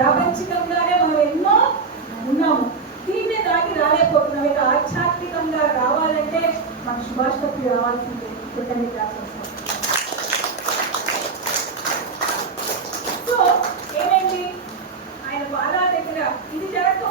ప్రాపంచికంగానే మనం ఎన్నో ఉన్నాము, దీన్నే దాటి రాలేకపోతున్నాం. ఇక ఆధ్యాత్మికంగా రావాలంటే మన సుభాష్ కత్తి రావాల్సిందే. చెప్పండి క్లాస్ వస్తాం. సో ఏమైంది, ఆయన పాదాల దగ్గర ఇది జరగదు